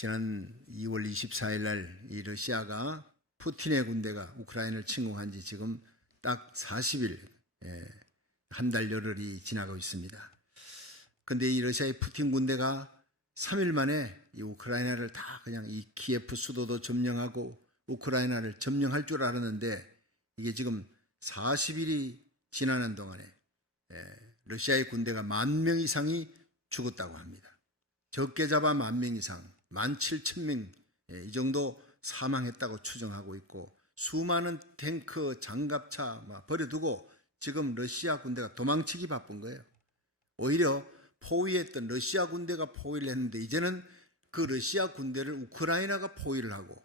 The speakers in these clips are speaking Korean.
지난 2월 24일 날 이 러시아가 푸틴의 군대가 우크라이나를 침공한 지 지금 딱 40일, 한 달 열흘이 지나고 있습니다. 근데 이 러시아의 푸틴 군대가 3일 만에 이 우크라이나를 다 그냥 이 키예프 수도도 점령하고 우크라이나를 점령할 줄 알았는데 이게 지금 40일이 지나는 동안에 러시아의 군대가 10,000명 이상이 죽었다고 합니다. 적게 잡아 10,000명 이상, 17,000명 이 정도 사망했다고 추정하고 있고 수많은 탱크, 장갑차 버려두고 지금 러시아 군대가 도망치기 바쁜 거예요. 오히려 포위했던 러시아 군대가 포위를 했는데 이제는 그 러시아 군대를 우크라이나가 포위를 하고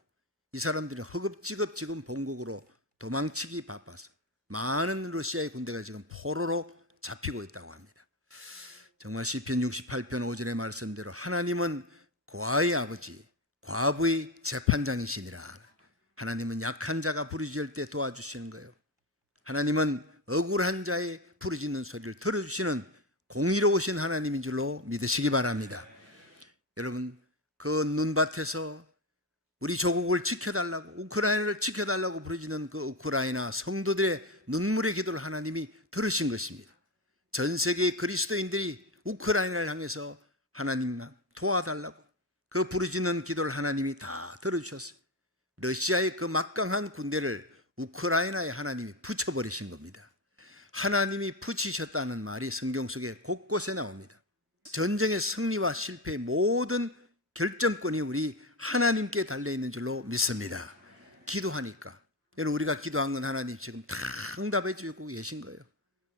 이 사람들이 허겁지겁 지금 본국으로 도망치기 바빠서 많은 러시아의 군대가 지금 포로로 잡히고 있다고 합니다. 정말 시편 68편 5절의 말씀대로 하나님은 고아의 아버지, 과부의 재판장이시니라. 하나님은 약한 자가 부르짖을 때 도와주시는 거예요. 하나님은 억울한 자의 부르짖는 소리를 들어주시는 공의로우신 하나님인 줄로 믿으시기 바랍니다. 여러분, 그 눈밭에서 우리 조국을 지켜달라고, 우크라이나를 지켜달라고 부르짖는 그 우크라이나 성도들의 눈물의 기도를 하나님이 들으신 것입니다. 전 세계의 그리스도인들이 우크라이나를 향해서 하나님 도와달라고 그 부르짖는 기도를 하나님이 다 들어주셨어요. 러시아의 그 막강한 군대를 우크라이나에 하나님이 붙여버리신 겁니다. 하나님이 붙이셨다는 말이 성경 속에 곳곳에 나옵니다. 전쟁의 승리와 실패의 모든 결정권이 우리 하나님께 달려있는 줄로 믿습니다. 기도하니까 여러분, 우리가 기도한 건 하나님 지금 다 응답해 주고 계신 거예요.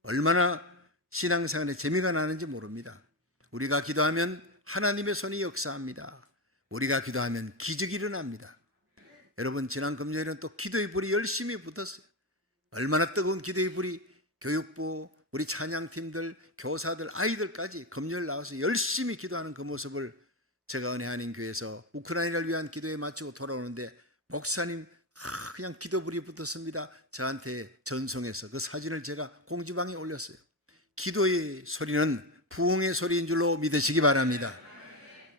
얼마나 신앙생활에 재미가 나는지 모릅니다. 우리가 기도하면 하나님의 손이 역사합니다. 우리가 기도하면 기적이 일어납니다. 여러분, 지난 금요일은 또 기도의 불이 열심히 붙었어요. 얼마나 뜨거운 기도의 불이 교육부, 우리 찬양팀들, 교사들, 아이들까지 금요일 나와서 열심히 기도하는 그 모습을 제가 은혜 한인 교회에서 우크라이나를 위한 기도에 마치고 돌아오는데 목사님 그냥 기도불이 붙었습니다. 저한테 전송해서 그 사진을 제가 공지방에 올렸어요. 기도의 소리는 부흥의 소리인 줄로 믿으시기 바랍니다.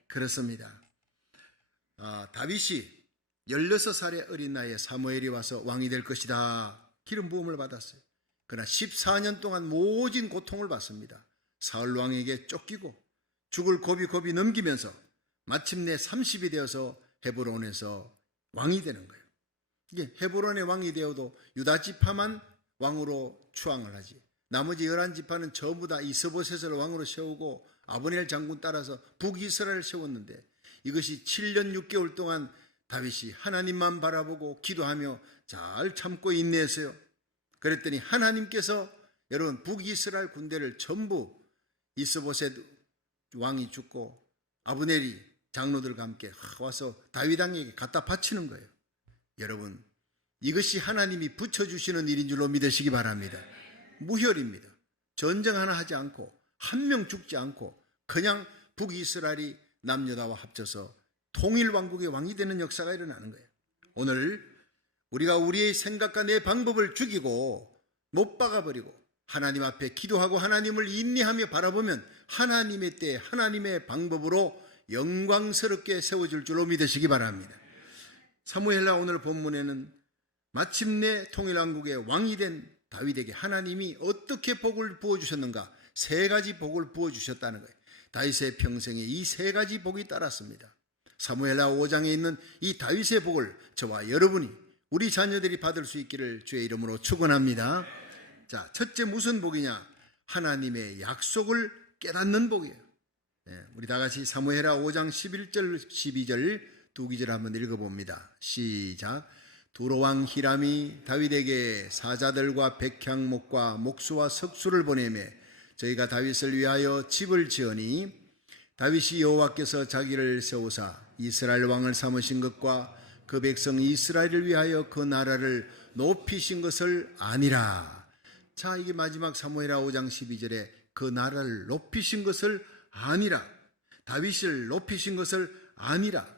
그렇습니다. 다윗이 16살의 어린 나이에 사무엘이 와서 왕이 될 것이다 기름 부음을 받았어요. 그러나 14년 동안 모진 고통을 받습니다. 사울 왕에게 쫓기고 죽을 고비 넘기면서 마침내 30이 되어서 헤브론에서 왕이 되는 거예요. 이게 헤브론의 왕이 되어도 유다 지파만 왕으로 추앙을 하지, 나머지 11지파는 전부 다 이스보셋을 왕으로 세우고 아브넬 장군 따라서 북이스라엘을 세웠는데 이것이 7년 6개월 동안 다윗이 하나님만 바라보고 기도하며 잘 참고 인내했어요. 그랬더니 하나님께서 여러분 북이스라엘 군대를 전부 이스보셋 왕이 죽고 아브넬이 장로들과 함께 와서 다윗 왕에게 갖다 바치는 거예요. 여러분, 이것이 하나님이 붙여주시는 일인 줄로 믿으시기 바랍니다. 무혈입니다. 전쟁 하나 하지 않고 한 명 죽지 않고 그냥 북이스라엘이 남유다와 합쳐서 통일왕국의 왕이 되는 역사가 일어나는 거예요. 오늘 우리가 우리의 생각과 내 방법을 죽이고 못 박아버리고 하나님 앞에 기도하고 하나님을 인내하며 바라보면 하나님의 때 하나님의 방법으로 영광스럽게 세워질 줄로 믿으시기 바랍니다. 사무엘하 오늘 본문에는 마침내 통일왕국의 왕이 된 다윗에게 하나님이 어떻게 복을 부어주셨는가, 3가지 복을 부어주셨다는 거예요. 다윗의 평생에 이 3가지 복이 따랐습니다. 사무엘하 5장에 있는 이 다윗의 복을 저와 여러분이, 우리 자녀들이 받을 수 있기를 주의 이름으로 축원합니다. 자, 첫째 무슨 복이냐? 하나님의 약속을 깨닫는 복이에요. 우리 다 같이 사무엘하 5장 11절 12절 두 구절 한번 읽어봅니다. 시작. 두로왕 히람이 다윗에게 사자들과 백향목과 목수와 석수를 보내며 저희가 다윗을 위하여 집을 지으니 다윗이 여호와께서 자기를 세우사 이스라엘 왕을 삼으신 것과 그 백성 이스라엘을 위하여 그 나라를 높이신 것을 아니라. 자, 이게 마지막 사무엘하 5장 12절에 그 나라를 높이신 것을 아니라, 다윗을 높이신 것을 아니라.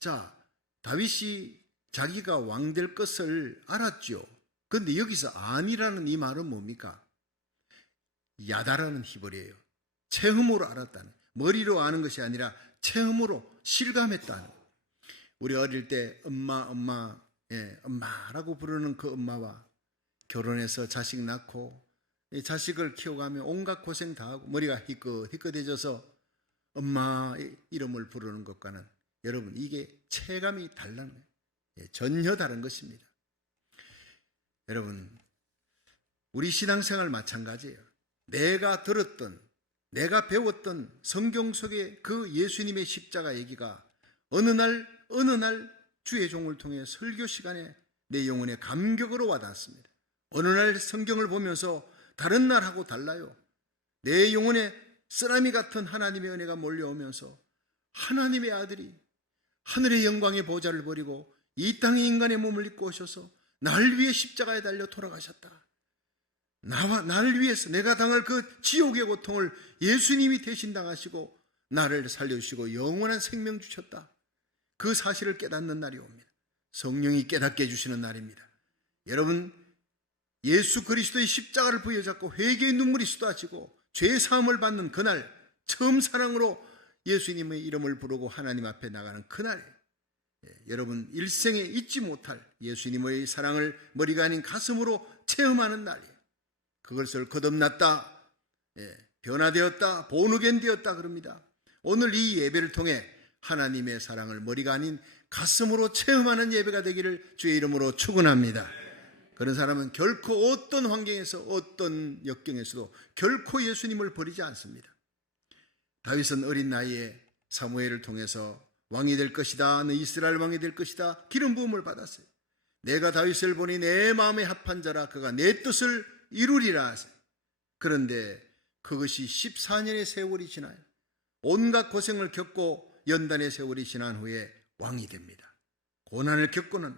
자, 다윗이 자기가 왕 될 것을 알았죠. 그런데 여기서 아니라는 이 말은 뭡니까? 야다라는 히브리예요. 체험으로 알았다는, 머리로 아는 것이 아니라 체험으로 실감했다는 거예요. 우리 어릴 때 엄마라고 부르는 그 엄마와 결혼해서 자식 낳고 자식을 키워가며 온갖 고생 다 하고 머리가 희끗희끗해져서 엄마 이름을 부르는 것과는 여러분 이게 체감이 다른 거예요. 전혀 다른 것입니다. 여러분 우리 신앙생활 마찬가지예요. 내가 들었던 내가 배웠던 성경 속의 그 예수님의 십자가 얘기가 어느 날 주의 종을 통해 설교 시간에 내 영혼에 감격으로 와닿았습니다. 어느 날 성경을 보면서 다른 날하고 달라요. 내 영혼에 쓰나미 같은 하나님의 은혜가 몰려오면서 하나님의 아들이 하늘의 영광의 보좌를 버리고 이 땅의 인간의 몸을 입고 오셔서 날 위해 십자가에 달려 돌아가셨다. 나를 위해서 내가 당할 그 지옥의 고통을 예수님이 대신 당하시고 나를 살려주시고 영원한 생명 주셨다. 그 사실을 깨닫는 날이 옵니다. 성령이 깨닫게 해주시는 날입니다. 여러분 예수 그리스도의 십자가를 부여잡고 회개의 눈물이 쏟아지고 죄 사함을 받는 그날 처음 사랑으로 예수님의 이름을 부르고 하나님 앞에 나가는 그날에 여러분 일생에 잊지 못할 예수님의 사랑을 머리가 아닌 가슴으로 체험하는 날이에요. 그것을 거듭났다, 변화되었다, 본어겐 되었다 그럽니다. 오늘 이 예배를 통해 하나님의 사랑을 머리가 아닌 가슴으로 체험하는 예배가 되기를 주의 이름으로 축원합니다. 그런 사람은 결코 어떤 환경에서 어떤 역경에서도 결코 예수님을 버리지 않습니다. 다윗은 어린 나이에 사무엘을 통해서 왕이 될 것이다, 너 이스라엘 왕이 될 것이다 기름 부음을 받았어요. 내가 다윗을 보니 내 마음에 합한 자라 그가 내 뜻을 이루리라 하세요. 그런데 그것이 14년의 세월이 지나요. 온갖 고생을 겪고 연단의 세월이 지난 후에 왕이 됩니다. 고난을 겪고는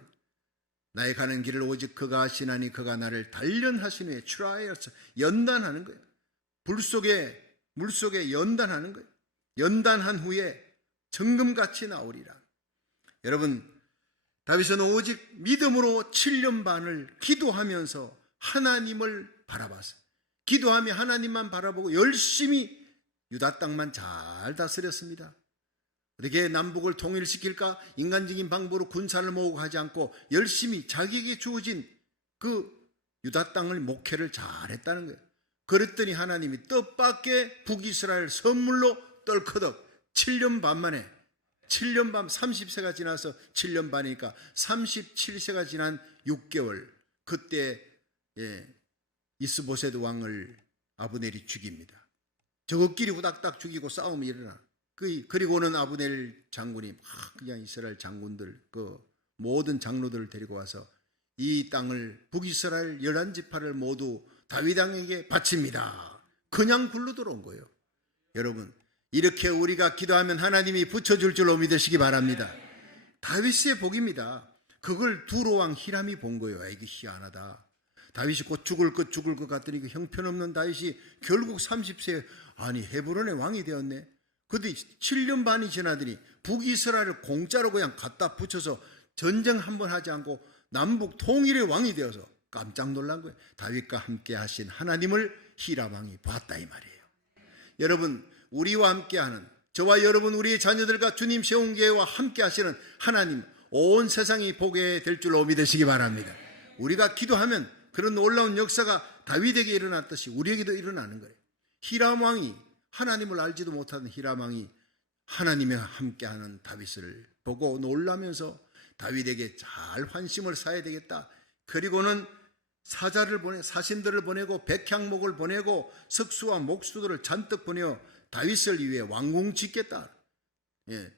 나의 가는 길을 오직 그가 하시나니 그가 나를 단련하신 후에 트라이어스 연단하는 거예요. 물 속에 연단하는 거예요. 연단한 후에 정금같이 나오리라. 여러분 다윗은 오직 믿음으로 7년 반을 기도하면서 하나님을 바라봤어요. 기도하며 하나님만 바라보고 열심히 유다 땅만 잘 다스렸습니다. 어떻게 남북을 통일시킬까? 인간적인 방법으로 군사를 모으고 하지 않고 열심히 자기에게 주어진 그 유다 땅을 목회를 잘했다는 거예요. 그랬더니 하나님이 뜻밖의 북이스라엘 선물로 떨커덕 7년 반 만에 7년 반 30세가 지나서 7년 반이니까 37세가 지난 6개월 그때 이스보셋 왕을 아브넬이 죽입니다. 저것끼리 후닥닥 죽이고 싸움이 일어나. 그리고는 아브넬 장군이 막 그냥 이스라엘 장군들 그 모든 장로들을 데리고 와서 이 땅을 북이스라엘 11지파를 모두 다윗 왕에게 바칩니다. 그냥 굴러 들어온 거예요. 여러분 이렇게 우리가 기도하면 하나님이 붙여줄 줄로 믿으시기 바랍니다. 다윗의 복입니다. 그걸 두로왕 히람이 본 거예요. 이게 희한하다. 다윗이 곧 죽을 것 같더니 그 형편없는 다윗이 결국 30세에 아니 헤브론의 왕이 되었네. 그런데 7년 반이 지나더니 북이스라엘을 공짜로 그냥 갖다 붙여서 전쟁 한번 하지 않고 남북 통일의 왕이 되어서 깜짝 놀란 거예요. 다윗과 함께 하신 하나님을 히람 왕이 봤다 이 말이에요. 여러분 우리와 함께하는 저와 여러분 우리의 자녀들과 주님 세운 교회와 함께 하시는 하나님 온 세상이 보게 될 줄로 믿으시기 바랍니다. 우리가 기도하면 그런 놀라운 역사가 다윗에게 일어났듯이 우리에게도 일어나는 거예요. 히람 왕이 하나님을 알지도 못하는 히람 왕이 하나님과 함께하는 다윗을 보고 놀라면서 다윗에게 잘 환심을 사야 되겠다. 그리고는 사신들을 보내고 백향목을 보내고 석수와 목수들을 잔뜩 보내어 다윗을 위해 왕궁 짓겠다.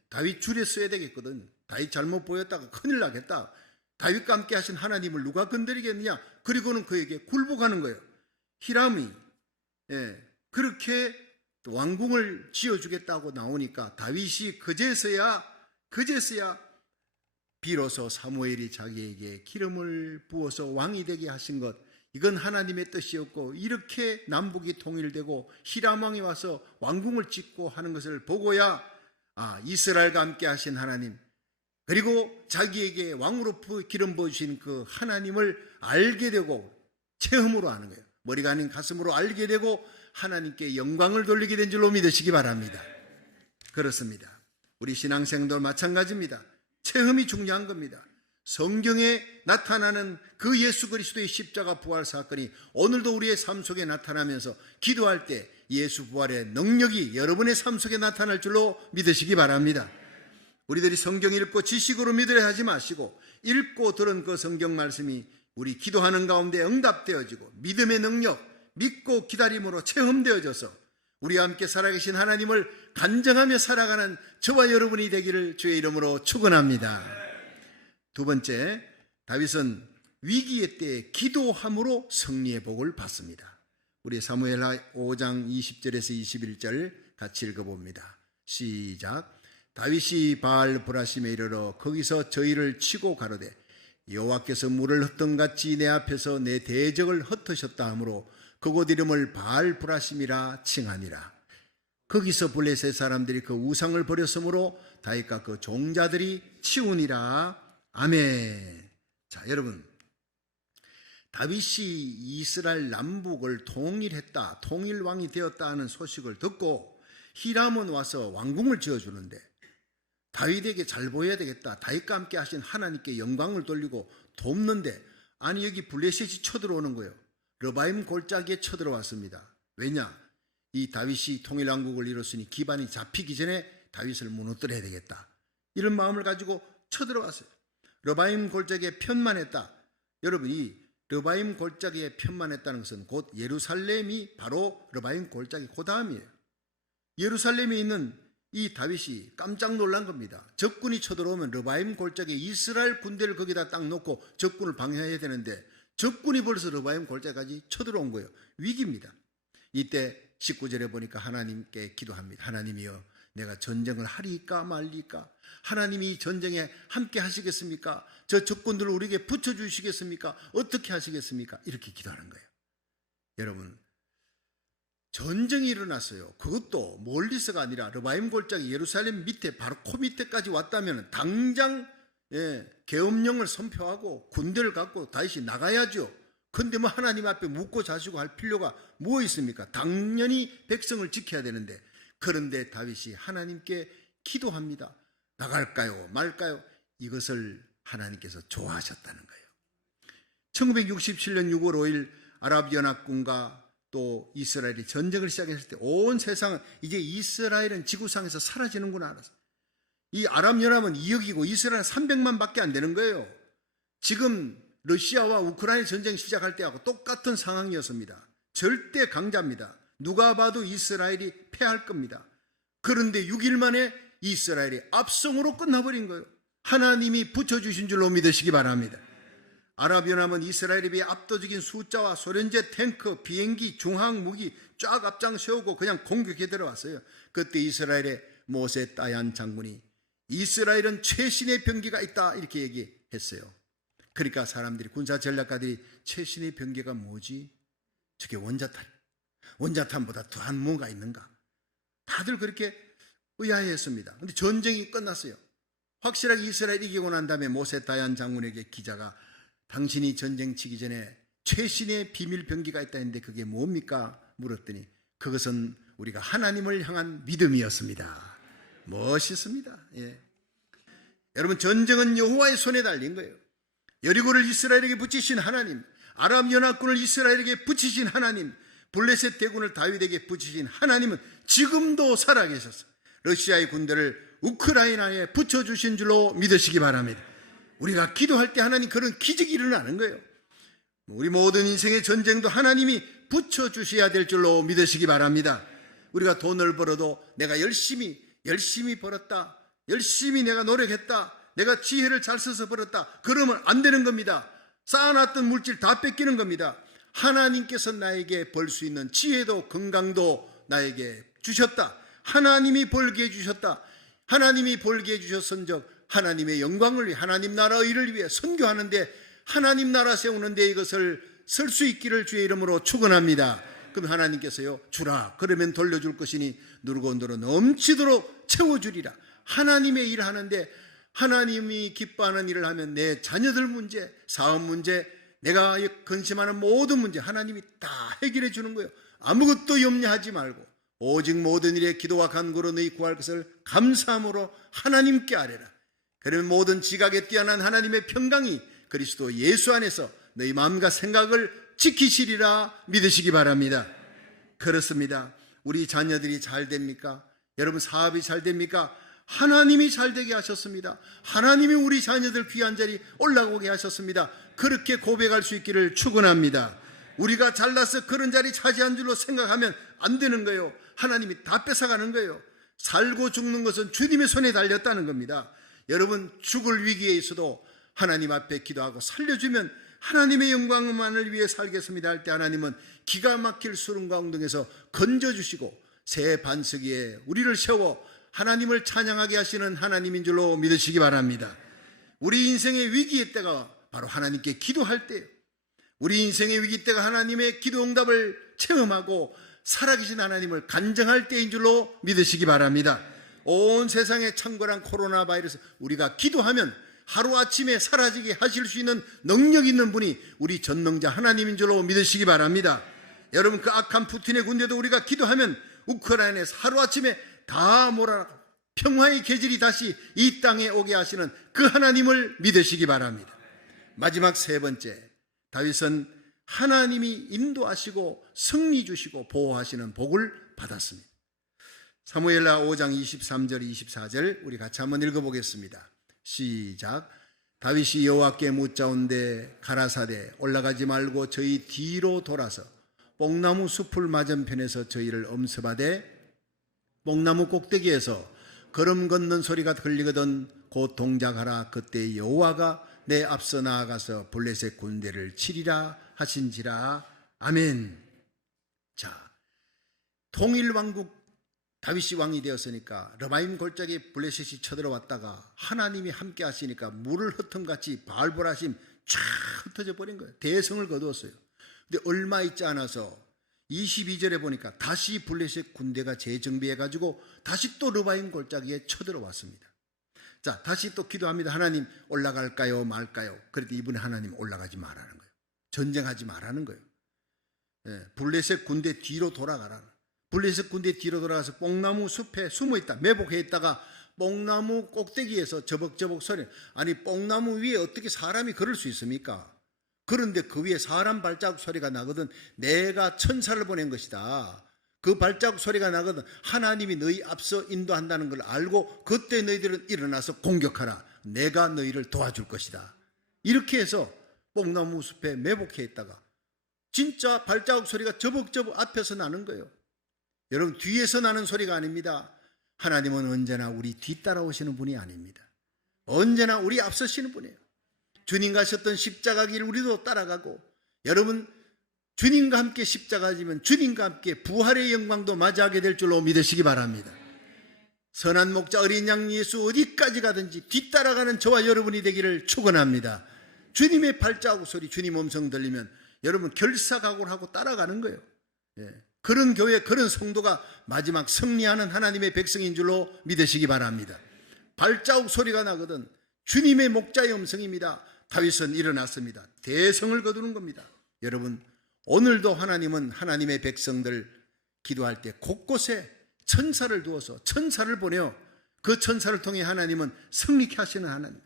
다윗 줄에 써야 되겠거든. 다윗 잘못 보였다가 큰일 나겠다. 다윗과 함께 하신 하나님을 누가 건드리겠느냐. 그리고는 그에게 굴복하는 거예요. 히람이 그렇게 왕궁을 지어주겠다고 나오니까 다윗이 그제서야 비로소 사무엘이 자기에게 기름을 부어서 왕이 되게 하신 것, 이건 하나님의 뜻이었고 이렇게 남북이 통일되고 히람 왕이 와서 왕궁을 짓고 하는 것을 보고야 이스라엘과 함께 하신 하나님, 그리고 자기에게 왕으로 기름 부으신 그 하나님을 알게 되고 체험으로 하는 거예요. 머리가 아닌 가슴으로 알게 되고 하나님께 영광을 돌리게 된 줄로 믿으시기 바랍니다. 그렇습니다. 우리 신앙생도 마찬가지입니다. 체험이 중요한 겁니다. 성경에 나타나는 그 예수 그리스도의 십자가 부활 사건이 오늘도 우리의 삶 속에 나타나면서 기도할 때 예수 부활의 능력이 여러분의 삶 속에 나타날 줄로 믿으시기 바랍니다. 우리들이 성경 읽고 지식으로 믿으려 하지 마시고 읽고 들은 그 성경 말씀이 우리 기도하는 가운데 응답되어지고 믿음의 능력, 믿고 기다림으로 체험되어져서 우리와 함께 살아계신 하나님을 간증하며 살아가는 저와 여러분이 되기를 주의 이름으로 축원합니다. 두 번째, 다윗은 위기의 때에 기도함으로 승리의 복을 받습니다. 우리 사무엘하 5장 20절에서 21절 같이 읽어봅니다. 시작. 다윗이 바알 브라심에 이르러 거기서 저희를 치고 가로되 여호와께서 물을 흩던같이 내 앞에서 내 대적을 흩으셨다 하므로 그곳 이름을 바알 브라심이라 칭하니라. 거기서 블레셋 사람들이 그 우상을 버렸으므로 다윗과 그 종자들이 치우니라. 아멘. 자, 여러분, 다윗이 이스라엘 남북을 통일했다, 통일왕이 되었다 하는 소식을 듣고 히람은 와서 왕궁을 지어주는데 다윗에게 잘 보여야 되겠다, 다윗과 함께 하신 하나님께 영광을 돌리고 돕는데, 아니 여기 블레셋이 쳐들어오는 거예요. 르바임 골짜기에 쳐들어왔습니다. 왜냐? 이 다윗이 통일왕국을 이뤘으니 기반이 잡히기 전에 다윗을 무너뜨려야 되겠다, 이런 마음을 가지고 쳐들어왔어요. 르바임 골짜기에 편만했다. 여러분, 이 르바임 골짜기에 편만했다는 것은 곧 예루살렘이 바로 르바임 골짜기 그 다음이에요. 예루살렘에 있는 이 다윗이 깜짝 놀란 겁니다. 적군이 쳐들어오면 르바임 골짜기에 이스라엘 군대를 거기다 딱 놓고 적군을 방해해야 되는데 적군이 벌써 르바임 골짜기까지 쳐들어온 거예요. 위기입니다. 이때 19절에 보니까 하나님께 기도합니다. 하나님이여, 내가 전쟁을 하리까 말리까? 하나님이 이 전쟁에 함께 하시겠습니까? 저 적군들을 우리에게 붙여주시겠습니까? 어떻게 하시겠습니까? 이렇게 기도하는 거예요. 여러분, 전쟁이 일어났어요. 그것도 멀리서가 아니라 르바임 골짜기 예루살렘 밑에 바로 코 밑에까지 왔다면 당장 계엄령을 선포하고 군대를 갖고 다시 나가야죠. 근데 뭐 하나님 앞에 묻고 자시고 할 필요가 뭐 있습니까? 당연히 백성을 지켜야 되는데, 그런데 다윗이 하나님께 기도합니다. 나갈까요 말까요? 이것을 하나님께서 좋아하셨다는 거예요. 1967년 6월 5일 아랍연합군과 또 이스라엘이 전쟁을 시작했을 때 온 세상은 이제 이스라엘은 지구상에서 사라지는구나 알았어요. 이 아랍연합은 2억이고 이스라엘은 300만 밖에 안 되는 거예요. 지금 러시아와 우크라이나 전쟁 시작할 때하고 똑같은 상황이었습니다. 절대 강자입니다. 누가 봐도 이스라엘이 패할 겁니다. 그런데 6일 만에 이스라엘이 압승으로 끝나버린 거예요. 하나님이 붙여주신 줄로 믿으시기 바랍니다. 아랍연합은 이스라엘에 비해 압도적인 숫자와 소련제 탱크, 비행기, 중항무기 쫙 앞장 세우고 그냥 공격해 들어왔어요. 그때 이스라엘의 모세 다얀 장군이 이스라엘은 최신의 병기가 있다 이렇게 얘기했어요. 그러니까 사람들이, 군사 전략가들이 최신의 병기가 뭐지? 저게 원자탄보다 더한 뭔가 있는가? 다들 그렇게 의아해했습니다. 그런데 전쟁이 끝났어요. 확실하게 이스라엘이 이기고 난 다음에 모세 다얀 장군에게 기자가 당신이 전쟁 치기 전에 최신의 비밀 병기가 있다 했는데 그게 뭡니까? 물었더니 그것은 우리가 하나님을 향한 믿음이었습니다. 멋있습니다. 예. 여러분, 전쟁은 여호와의 손에 달린 거예요. 여리고를 이스라엘에게 붙이신 하나님, 아랍연합군을 이스라엘에게 붙이신 하나님, 블레셋 대군을 다윗에게 붙이신 하나님은 지금도 살아계셔서 러시아의 군대를 우크라이나에 붙여주신 줄로 믿으시기 바랍니다. 우리가 기도할 때 하나님 그런 기적이 일어나는 거예요. 우리 모든 인생의 전쟁도 하나님이 붙여주셔야 될 줄로 믿으시기 바랍니다. 우리가 돈을 벌어도 내가 열심히 벌었다, 열심히 내가 노력했다, 내가 지혜를 잘 써서 벌었다, 그러면 안 되는 겁니다. 쌓아놨던 물질 다 뺏기는 겁니다. 하나님께서 나에게 벌 수 있는 지혜도 건강도 나에게 주셨다. 하나님이 벌게 해주셨다. 하나님이 벌게 해주셨은즉 하나님의 영광을 위해, 하나님 나라의 일을 위해 선교하는데, 하나님 나라 세우는데 이것을 쓸 수 있기를 주의 이름으로 축원합니다. 그럼 하나님께서요, 주라 그러면 돌려줄 것이니 누르고 누르 넘치도록 채워주리라. 하나님의 일을 하는데, 하나님이 기뻐하는 일을 하면 내 자녀들 문제, 사업 문제, 내가 근심하는 모든 문제 하나님이 다 해결해 주는 거예요. 아무것도 염려하지 말고 오직 모든 일에 기도와 간구로 너희 구할 것을 감사함으로 하나님께 아뢰라. 그러면 모든 지각에 뛰어난 하나님의 평강이 그리스도 예수 안에서 너희 마음과 생각을 지키시리라 믿으시기 바랍니다. 그렇습니다. 우리 자녀들이 잘 됩니까? 여러분 사업이 잘 됩니까? 하나님이 잘 되게 하셨습니다. 하나님이 우리 자녀들 귀한 자리 올라오게 하셨습니다. 그렇게 고백할 수 있기를 축원합니다. 우리가 잘나서 그런 자리 차지한 줄로 생각하면 안 되는 거예요. 하나님이 다 뺏어가는 거예요. 살고 죽는 것은 주님의 손에 달렸다는 겁니다. 여러분 죽을 위기에 있어도 하나님 앞에 기도하고 살려주면 하나님의 영광만을 위해 살겠습니다 할 때 하나님은 기가 막힐 수렁과 엉덩에서 건져주시고 새 반석 위에 우리를 세워 하나님을 찬양하게 하시는 하나님인 줄로 믿으시기 바랍니다. 우리 인생의 위기의 때가 바로 하나님께 기도할 때예요. 우리 인생의 위기 때가 하나님의 기도 응답을 체험하고 살아계신 하나님을 간증할 때인 줄로 믿으시기 바랍니다. 온 세상에 창궐한 코로나 바이러스 우리가 기도하면 하루아침에 사라지게 하실 수 있는 능력 있는 분이 우리 전능자 하나님인 줄로 믿으시기 바랍니다. 여러분 그 악한 푸틴의 군대도 우리가 기도하면 우크라이나에서 하루아침에 다 몰아나고 평화의 계절이 다시 이 땅에 오게 하시는 그 하나님을 믿으시기 바랍니다. 마지막 세 번째, 다윗은 하나님이 인도하시고 승리 주시고 보호하시는 복을 받았습니다. 사무엘하 5장 23절 24절 우리 같이 한번 읽어보겠습니다. 시작. 다윗이 여호와께 묻자온데 가라사대 올라가지 말고 저희 뒤로 돌아서 뽕나무 숲을 맞은편에서 저희를 엄습하되 뽕나무 꼭대기에서 걸음 걷는 소리가 들리거든 곧 동작하라. 그때 여호와가 내 앞서 나아가서 블레셋 군대를 치리라 하신지라. 아멘. 자, 통일왕국 다윗이 왕이 되었으니까 르바임 골짜기 블레셋이 쳐들어왔다가 하나님이 함께 하시니까 물을 흩음같이 발벌하심 쫙 흩어져 버린 거예요. 대성을 거두었어요. 근데 얼마 있지 않아서 22절에 보니까 다시 블레셋 군대가 재정비해가지고 다시 또 르바임 골짜기에 쳐들어왔습니다. 자, 다시 또 기도합니다. 하나님 올라갈까요 말까요? 그랬더니 이번에 하나님 올라가지 말라는 거예요. 전쟁하지 말라는 거예요. 블레셋 군대 뒤로 돌아가라. 블레셋 군대 뒤로 돌아가서 뽕나무 숲에 숨어있다 매복해 있다가 뽕나무 꼭대기에서 저벅저벅 소리. 아니 뽕나무 위에 어떻게 사람이 걸을 수 있습니까? 그런데 그 위에 사람 발자국 소리가 나거든. 내가 천사를 보낸 것이다. 그 발자국 소리가 나거든. 하나님이 너희 앞서 인도한다는 걸 알고 그때 너희들은 일어나서 공격하라. 내가 너희를 도와줄 것이다. 이렇게 해서 뽕나무 숲에 매복해 있다가 진짜 발자국 소리가 저벅저벅 앞에서 나는 거예요. 여러분 뒤에서 나는 소리가 아닙니다. 하나님은 언제나 우리 뒤따라오시는 분이 아닙니다. 언제나 우리 앞서시는 분이에요. 주님 가셨던 십자가 길 우리도 따라가고 여러분 주님과 함께 십자가 지면 주님과 함께 부활의 영광도 맞이하게 될 줄로 믿으시기 바랍니다. 선한 목자 어린 양 예수 어디까지 가든지 뒤따라가는 저와 여러분이 되기를 축원합니다. 주님의 발자국 소리 주님 음성 들리면 여러분 결사각오를 하고 따라가는 거예요. 그런 교회 그런 성도가 마지막 승리하는 하나님의 백성인 줄로 믿으시기 바랍니다. 발자국 소리가 나거든 주님의 목자의 음성입니다. 다윗은 일어났습니다. 대성을 거두는 겁니다. 여러분 오늘도 하나님은 하나님의 백성들 기도할 때 곳곳에 천사를 두어서 천사를 보내어 그 천사를 통해 하나님은 승리케 하시는 하나님.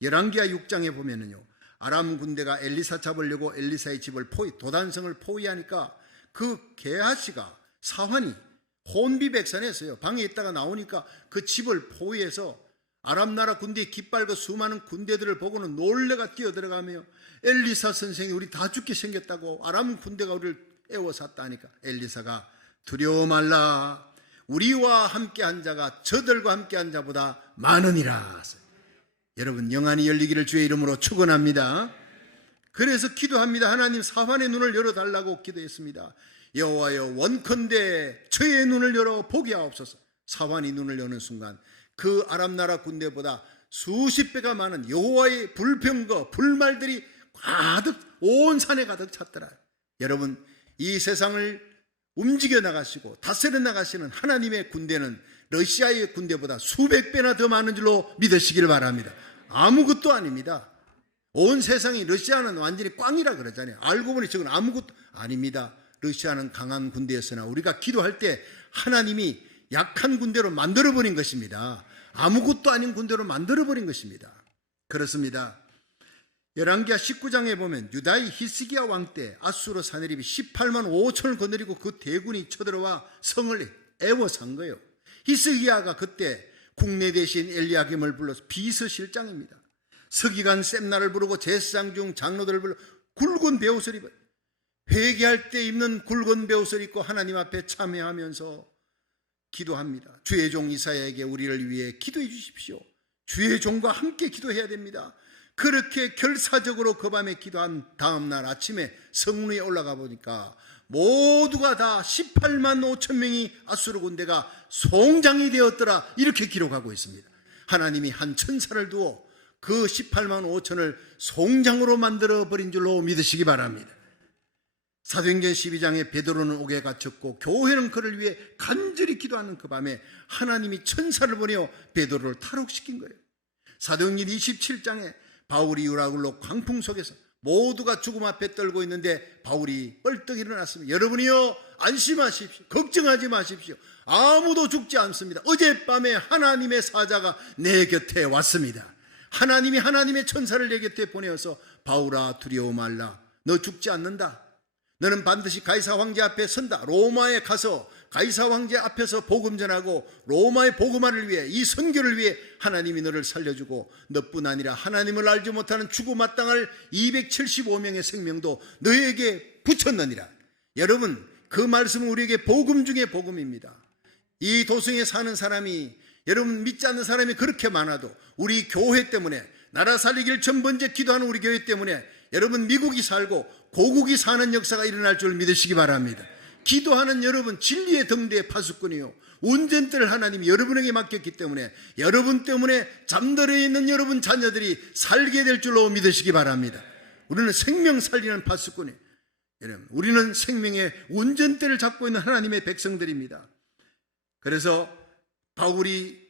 열왕기하 6장에 보면은요 아람 군대가 엘리사 잡으려고 엘리사의 집을 도단성을 포위하니까 그 게하시가 사환이 혼비백산했어요. 방에 있다가 나오니까 그 집을 포위해서 아람 나라 군대의 깃발고 수많은 군대들을 보고는 놀래가 뛰어들어가며 엘리사 선생이 우리 다 죽게 생겼다고 아람 군대가 우리를 애워쌌다 하니까 엘리사가 두려워 말라. 우리와 함께한 자가 저들과 함께한 자보다 많으니라. 여러분 영안이 열리기를 주의 이름으로 축원합니다. 그래서 기도합니다. 하나님 사환의 눈을 열어달라고 기도했습니다. 여호와여 원컨대 저의 눈을 열어 보게 하옵소서. 사환이 눈을 여는 순간 그 아람 나라 군대보다 수십 배가 많은 여호와의 불평과 불말들이 가득 온 산에 가득 찼더라. 여러분 이 세상을 움직여 나가시고 다스려 나가시는 하나님의 군대는 러시아의 군대보다 수백 배나 더 많은 줄로 믿으시기를 바랍니다. 아무것도 아닙니다. 온 세상이 러시아는 완전히 꽝이라 그러잖아요. 알고 보니 저건 아무것도 아닙니다. 러시아는 강한 군대였으나 우리가 기도할 때 하나님이 약한 군대로 만들어버린 것입니다. 아무것도 아닌 군대로 만들어버린 것입니다. 그렇습니다. 열왕기하 19장에 보면 유다의 히스기야 왕 때 아수르 사내립이 18만 5천을 거느리고 그 대군이 쳐들어와 성을 애워싼 거예요. 히스기야가 그때 국내 대신 엘리야김을 불러서 비서실장입니다. 서기관 셈나를 부르고 제사장 중 장로들을 불러 굵은 베옷을 입어요. 회개할 때 입는 굵은 베옷을 입고 하나님 앞에 참회하면서 기도합니다. 주의 종 이사야에게 우리를 위해 기도해 주십시오. 주의 종과 함께 기도해야 됩니다. 그렇게 결사적으로 그 밤에 기도한 다음 날 아침에 성문 위에 올라가 보니까 모두가 다 18만 5천 명이 아수르 군대가 송장이 되었더라, 이렇게 기록하고 있습니다. 하나님이 한 천사를 두어 그 18만 5천을 송장으로 만들어버린 줄로 믿으시기 바랍니다. 사도행전 12장에 베드로는 옥에 갇혔고 교회는 그를 위해 간절히 기도하는 그 밤에 하나님이 천사를 보내어 베드로를 탈옥시킨 거예요. 사도행전 27장에 바울이 유라굴로 광풍 속에서 모두가 죽음 앞에 떨고 있는데 바울이 벌떡 일어났습니다. 여러분이요, 안심하십시오. 걱정하지 마십시오. 아무도 죽지 않습니다. 어젯밤에 하나님의 사자가 내 곁에 왔습니다. 하나님이 하나님의 천사를 내 곁에 보내어서 바울아 두려워 말라. 너 죽지 않는다. 너는 반드시 가이사 황제 앞에 선다. 로마에 가서 가이사 황제 앞에서 복음 전하고 로마의 복음화를 위해, 이 선교를 위해 하나님이 너를 살려주고 너뿐 아니라 하나님을 알지 못하는 죽어 마땅할 275명의 생명도 너에게 붙였느니라. 여러분, 그 말씀은 우리에게 복음 중에 복음입니다. 이 도성에 사는 사람이, 여러분 믿지 않는 사람이 그렇게 많아도 우리 교회 때문에, 나라 살리기를 전번째 기도하는 우리 교회 때문에 여러분 미국이 살고 고국이 사는 역사가 일어날 줄 믿으시기 바랍니다. 기도하는 여러분, 진리의 등대의 파수꾼이요, 운전대를 하나님이 여러분에게 맡겼기 때문에 여러분 때문에 잠들어 있는 여러분 자녀들이 살게 될 줄로 믿으시기 바랍니다. 우리는 생명 살리는 파수꾼이에요. 여러분, 우리는 생명의 운전대를 잡고 있는 하나님의 백성들입니다. 그래서 바울이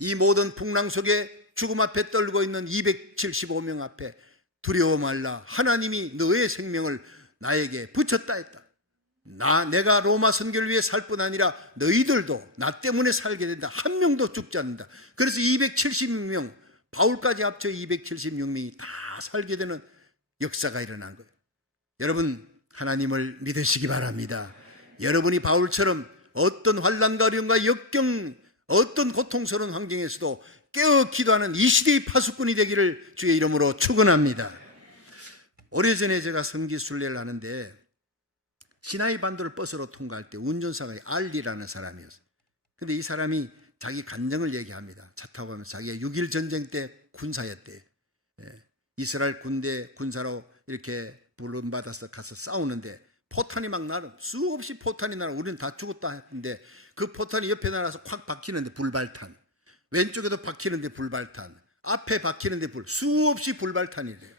이 모든 풍랑 속에 죽음 앞에 떨고 있는 275명 앞에 두려워 말라. 하나님이 너의 생명을 나에게 붙였다 했다. 내가 로마 선교를 위해 살 뿐 아니라 너희들도 나 때문에 살게 된다. 한 명도 죽지 않는다. 그래서 276명, 바울까지 합쳐 276명이 다 살게 되는 역사가 일어난 거예요. 여러분, 하나님을 믿으시기 바랍니다. 여러분이 바울처럼 어떤 환난과 어려움과 역경, 어떤 고통스러운 환경에서도 깨어 기도하는 이 시대의 파수꾼이 되기를 주의 이름으로 축원합니다. 오래전에 제가 성지순례를 하는데 시나이 반도를 버스로 통과할 때 운전사가 알리라는 사람이었어요. 근데 이 사람이 자기 간증을 얘기합니다. 차 타고 가면서 자기가 6.1 전쟁 때 군사였대요. 이스라엘 군대 군사로 이렇게 부름받아서 가서 싸우는데 포탄이 막 날아, 수없이 포탄이 날아. 우리는 다 죽었다 했는데 그 포탄이 옆에 날아서 콱 박히는데 불발탄, 왼쪽에도 박히는데 불발탄, 앞에 박히는데 수없이 불발탄이래요.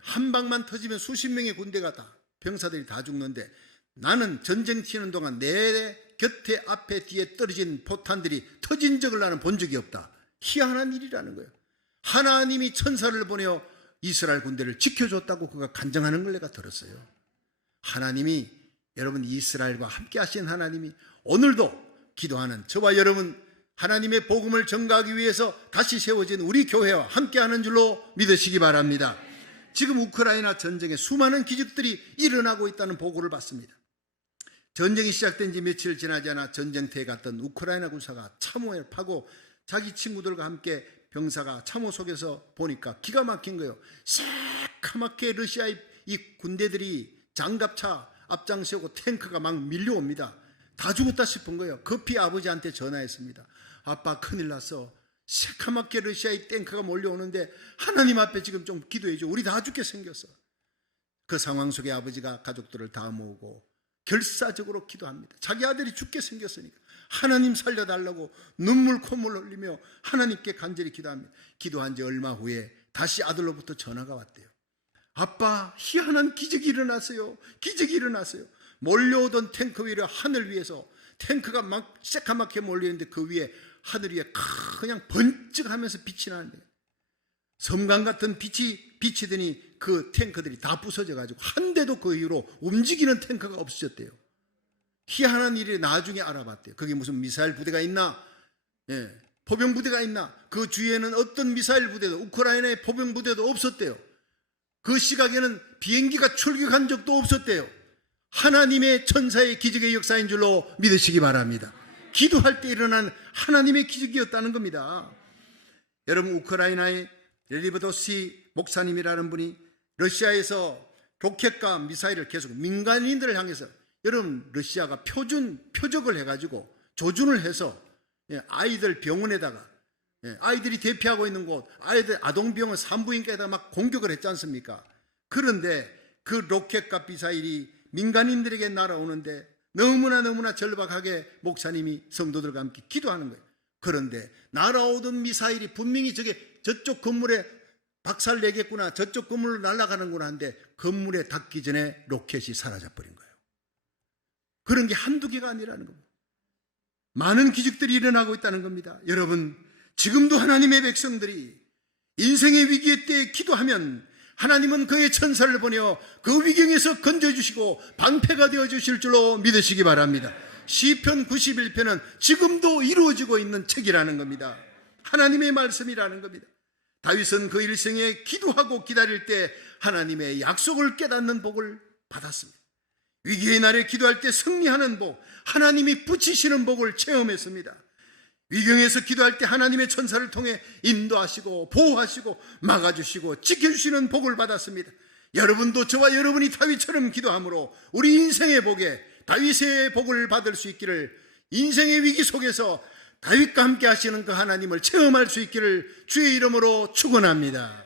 한 방만 터지면 수십 명의 군대가 다, 병사들이 다 죽는데 나는 전쟁 치는 동안 내 곁에 앞에 뒤에 떨어진 포탄들이 터진 적을 나는 본 적이 없다. 희한한 일이라는 거예요. 하나님이 천사를 보내어 이스라엘 군대를 지켜줬다고 그가 간증하는 걸 내가 들었어요. 하나님이, 여러분 이스라엘과 함께 하신 하나님이 오늘도 기도하는 저와 여러분, 하나님의 복음을 전가하기 위해서 다시 세워진 우리 교회와 함께하는 줄로 믿으시기 바랍니다. 지금 우크라이나 전쟁에 수많은 기적들이 일어나고 있다는 보고를 받습니다. 전쟁이 시작된 지 며칠 지나지 않아 전쟁터에 갔던 우크라이나 군사가 참호에 파고 자기 친구들과 함께 병사가 참호 속에서 보니까 기가 막힌 거예요. 새카맣게 러시아의 이 군대들이 장갑차 앞장서고 탱크가 막 밀려옵니다. 다 죽었다 싶은 거예요. 급히 아버지한테 전화했습니다. 아빠 큰일 났어. 새카맣게 러시아의 탱크가 몰려오는데 하나님 앞에 지금 좀 기도해 줘. 우리 다 죽게 생겼어. 그 상황 속에 아버지가 가족들을 다 모으고 결사적으로 기도합니다. 자기 아들이 죽게 생겼으니까 하나님 살려달라고 눈물 콧물 흘리며 하나님께 간절히 기도합니다. 기도한 지 얼마 후에 다시 아들로부터 전화가 왔대요. 아빠, 희한한 기적이 일어났어요. 기적이 일어났어요. 몰려오던 탱크 위로 하늘 위에서 탱크가 막 새카맣게 몰려있는데 그 위에 하늘 위에 그냥 번쩍하면서 빛이 나는데 섬광 같은 빛이 비치더니 그 탱크들이 다 부서져 가지고 한 대도 그 이후로 움직이는 탱크가 없어졌대요. 희한한 일이 나중에 알아봤대요. 거기 무슨 미사일 부대가 있나? 예, 포병 부대가 있나? 그 주위에는 어떤 미사일 부대도, 우크라이나의 포병 부대도 없었대요. 그 시각에는 비행기가 출격한 적도 없었대요. 하나님의 천사의 기적의 역사인 줄로 믿으시기 바랍니다. 기도할 때 일어난 하나님의 기적이었다는 겁니다. 여러분, 우크라이나의 렐리버도시 목사님이라는 분이 러시아에서 로켓과 미사일을 계속 민간인들을 향해서, 여러분, 러시아가 표적을 해가지고 조준을 해서 아이들 병원에다가, 아이들이 대피하고 있는 곳, 아이들 아동병원 산부인과에다가 막 공격을 했지 않습니까? 그런데 그 로켓과 미사일이 민간인들에게 날아오는데 너무나 절박하게 목사님이 성도들과 함께 기도하는 거예요. 그런데 날아오던 미사일이 분명히 저쪽 건물에 박살 내겠구나, 저쪽 건물로 날아가는구나 하는데 건물에 닿기 전에 로켓이 사라져버린 거예요. 그런 게 한두 개가 아니라는 겁니다. 많은 기적들이 일어나고 있다는 겁니다. 여러분, 지금도 하나님의 백성들이 인생의 위기의 때에 기도하면 하나님은 그의 천사를 보내어 그 위경에서 건져주시고 방패가 되어주실 줄로 믿으시기 바랍니다. 시편 91편은 지금도 이루어지고 있는 책이라는 겁니다. 하나님의 말씀이라는 겁니다. 다윗은 그 일생에 기도하고 기다릴 때 하나님의 약속을 깨닫는 복을 받았습니다. 위기의 날에 기도할 때 승리하는 복, 하나님이 붙이시는 복을 체험했습니다. 위경에서 기도할 때 하나님의 천사를 통해 인도하시고 보호하시고 막아주시고 지켜주시는 복을 받았습니다. 여러분도 저와 여러분이 다윗처럼 기도함으로 우리 인생의 복에 다윗의 복을 받을 수 있기를, 인생의 위기 속에서 다윗과 함께 하시는 그 하나님을 체험할 수 있기를 주의 이름으로 축원합니다.